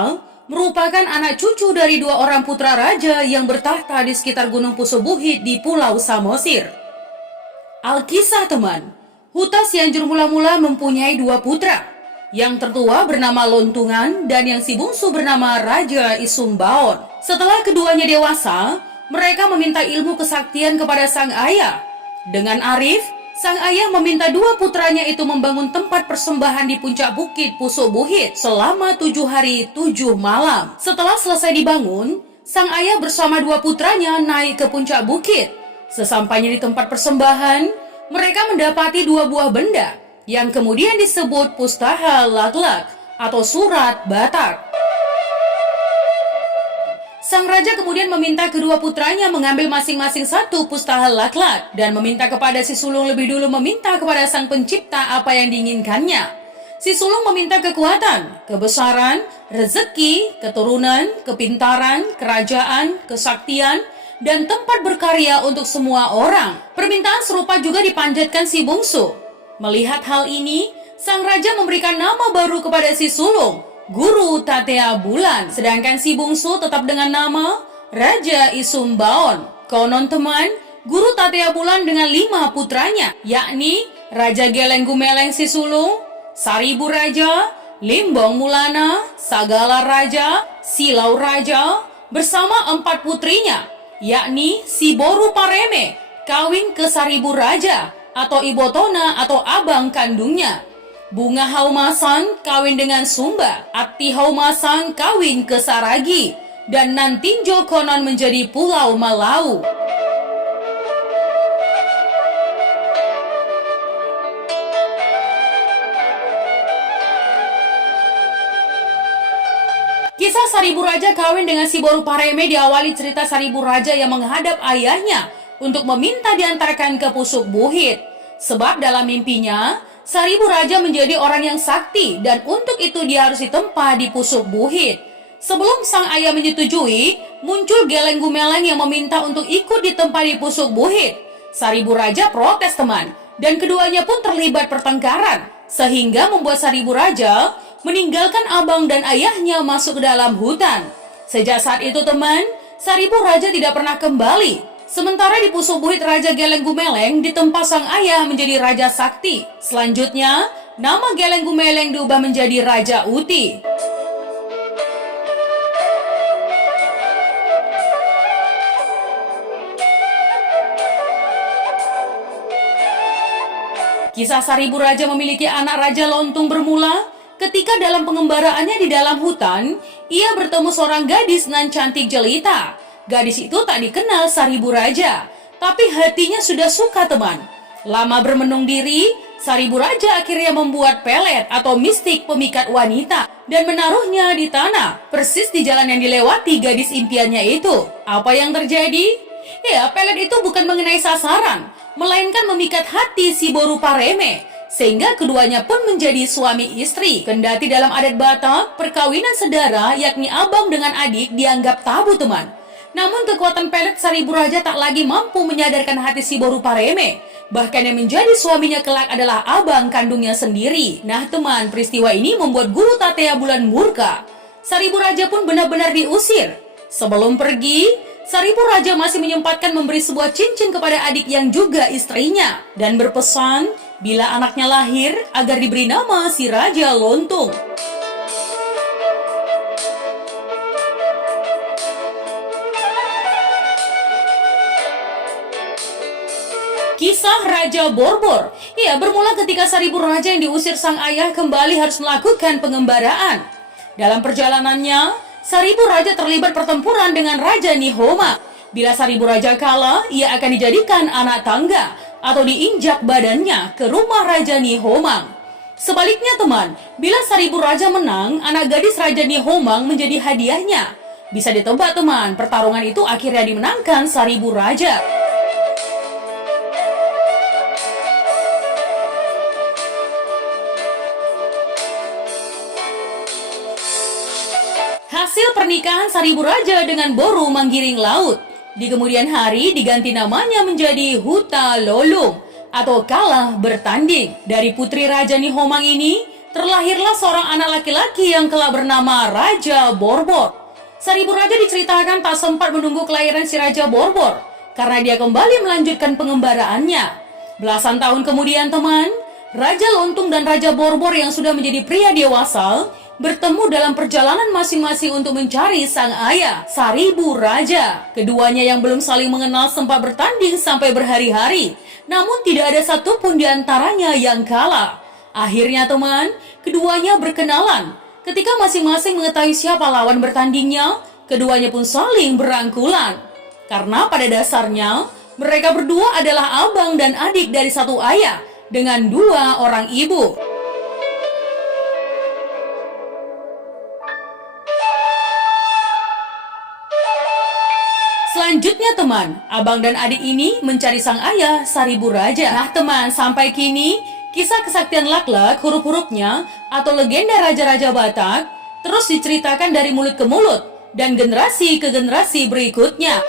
Dewasa merupakan anak cucu dari dua orang putra raja yang bertahta di sekitar Gunung Pusubuhit di Pulau Samosir. Alkisah teman, Huta Cianjur mula-mula mempunyai dua putra. Yang tertua bernama Lontungan dan yang si bungsu bernama Raja Isumbaon. Setelah keduanya dewasa, mereka meminta ilmu kesaktian kepada sang ayah. Dengan arif, sang ayah meminta dua putranya itu membangun tempat persembahan di puncak bukit Pusubuhit selama 7 hari 7 malam. Setelah selesai dibangun, sang ayah bersama dua putranya naik ke puncak bukit. Sesampainya di tempat persembahan, mereka mendapati dua buah benda yang kemudian disebut Pustaha Laklak atau surat Batak. Sang raja kemudian meminta kedua putranya mengambil masing-masing satu Pustaha Laklak dan meminta kepada si sulung lebih dulu meminta kepada sang pencipta apa yang diinginkannya. Si sulung meminta kekuatan, kebesaran, rezeki, keturunan, kepintaran, kerajaan, kesaktian, dan tempat berkarya untuk semua orang. Permintaan serupa juga dipanjatkan si bungsu. Melihat hal ini, sang raja memberikan nama baru kepada si sulung, Guru Tatea Bulan, sedangkan si bungsu tetap dengan nama Raja Isumbaon. Konon teman, Guru Tatea Bulan dengan 5 putranya, yakni Raja Geleng Gumeleng si sulung, Saribu Raja, Limbong Mulana, Sagala Raja, Silau Raja, bersama 4 putrinya, yakni si Boru Pareme, kawin ke Saribu Raja, atau Ibotona atau abang kandungnya. Bunga Haumasan kawin dengan Sumba, Ati Haumasan kawin ke Saragi, dan Nantinjo konon menjadi Pulau Malau. Kisah Saribu Raja kawin dengan si Boru Pareme diawali cerita Saribu Raja yang menghadap ayahnya untuk meminta diantarkan ke Pusubuhit. Sebab dalam mimpinya, Saribu Raja menjadi orang yang sakti dan untuk itu dia harus ditempa di Pusubuhit. Sebelum sang ayah menyetujui, muncul Geleng Gumeleng yang meminta untuk ikut ditempa di Pusubuhit. Saribu Raja protes teman, dan keduanya pun terlibat pertengkaran, sehingga membuat Saribu Raja meninggalkan abang dan ayahnya masuk ke dalam hutan. Sejak saat itu teman, Saribu Raja tidak pernah kembali. Sementara di Pusubuhit Raja Geleng Gumeleng ditempa sang ayah menjadi Raja Sakti. Selanjutnya, nama Geleng Gumeleng diubah menjadi Raja Uti. Kisah Saribu Raja memiliki anak Raja Lontung bermula ketika dalam pengembaraannya di dalam hutan, ia bertemu seorang gadis nan cantik jelita. Gadis itu tak dikenal Saribu Raja, tapi hatinya sudah suka teman. Lama bermenung diri, Saribu Raja akhirnya membuat pelet atau mistik pemikat wanita dan menaruhnya di tanah, persis di jalan yang dilewati gadis impiannya itu. Apa yang terjadi? Ya, pelet itu bukan mengenai sasaran, melainkan memikat hati si Boru Pareme, sehingga keduanya pun menjadi suami istri. Kendati dalam adat Batak, perkawinan sedara yakni abang dengan adik dianggap tabu teman. Namun kekuatan pelet Saribu Raja tak lagi mampu menyadarkan hati si Boru Pareme. Bahkan yang menjadi suaminya kelak adalah abang kandungnya sendiri. Nah teman, peristiwa ini membuat Guru Tatea Bulan murka. Saribu Raja pun benar-benar diusir. Sebelum pergi, Saribu Raja masih menyempatkan memberi sebuah cincin kepada adik yang juga istrinya. Dan berpesan, bila anaknya lahir, agar diberi nama si Raja Lontung. Kisah Raja Borbor. Ya, bermula ketika Saribu Raja yang diusir sang ayah kembali harus melakukan pengembaraan. Dalam perjalanannya, Saribu Raja terlibat pertempuran dengan Raja Nihoma. Bila Saribu Raja kalah, ia akan dijadikan anak tangga atau diinjak badannya ke rumah Raja Nihomang. Sebaliknya teman, bila Saribu Raja menang, anak gadis Raja Nihomang menjadi hadiahnya. Bisa ditebak teman, pertarungan itu akhirnya dimenangkan Saribu Raja. Hasil pernikahan Saribu Raja dengan Boru Manggiring Laut. Di kemudian hari diganti namanya menjadi Huta Lolong atau kalah bertanding. Dari putri Raja Nihomang ini, terlahirlah seorang anak laki-laki yang kelak bernama Raja Borbor. Seribu Raja diceritakan tak sempat menunggu kelahiran si Raja Borbor, karena dia kembali melanjutkan pengembaraannya. Belasan tahun kemudian teman, Raja Lontung dan Raja Borbor yang sudah menjadi pria dewasa bertemu dalam perjalanan masing-masing untuk mencari sang ayah, Seribu Raja. Keduanya yang belum saling mengenal sempat bertanding sampai berhari-hari, namun tidak ada satupun di antaranya yang kalah. Akhirnya teman, keduanya berkenalan. Ketika masing-masing mengetahui siapa lawan bertandingnya, keduanya pun saling berangkulan. Karena pada dasarnya, mereka berdua adalah abang dan adik dari satu ayah dengan dua orang ibu. Selanjutnya teman, abang dan adik ini mencari sang ayah, Seribu Raja. Nah teman, sampai kini, kisah kesaktian Laklak, huruf-hurufnya, atau legenda Raja-Raja Batak, terus diceritakan dari mulut ke mulut, dan generasi ke generasi berikutnya.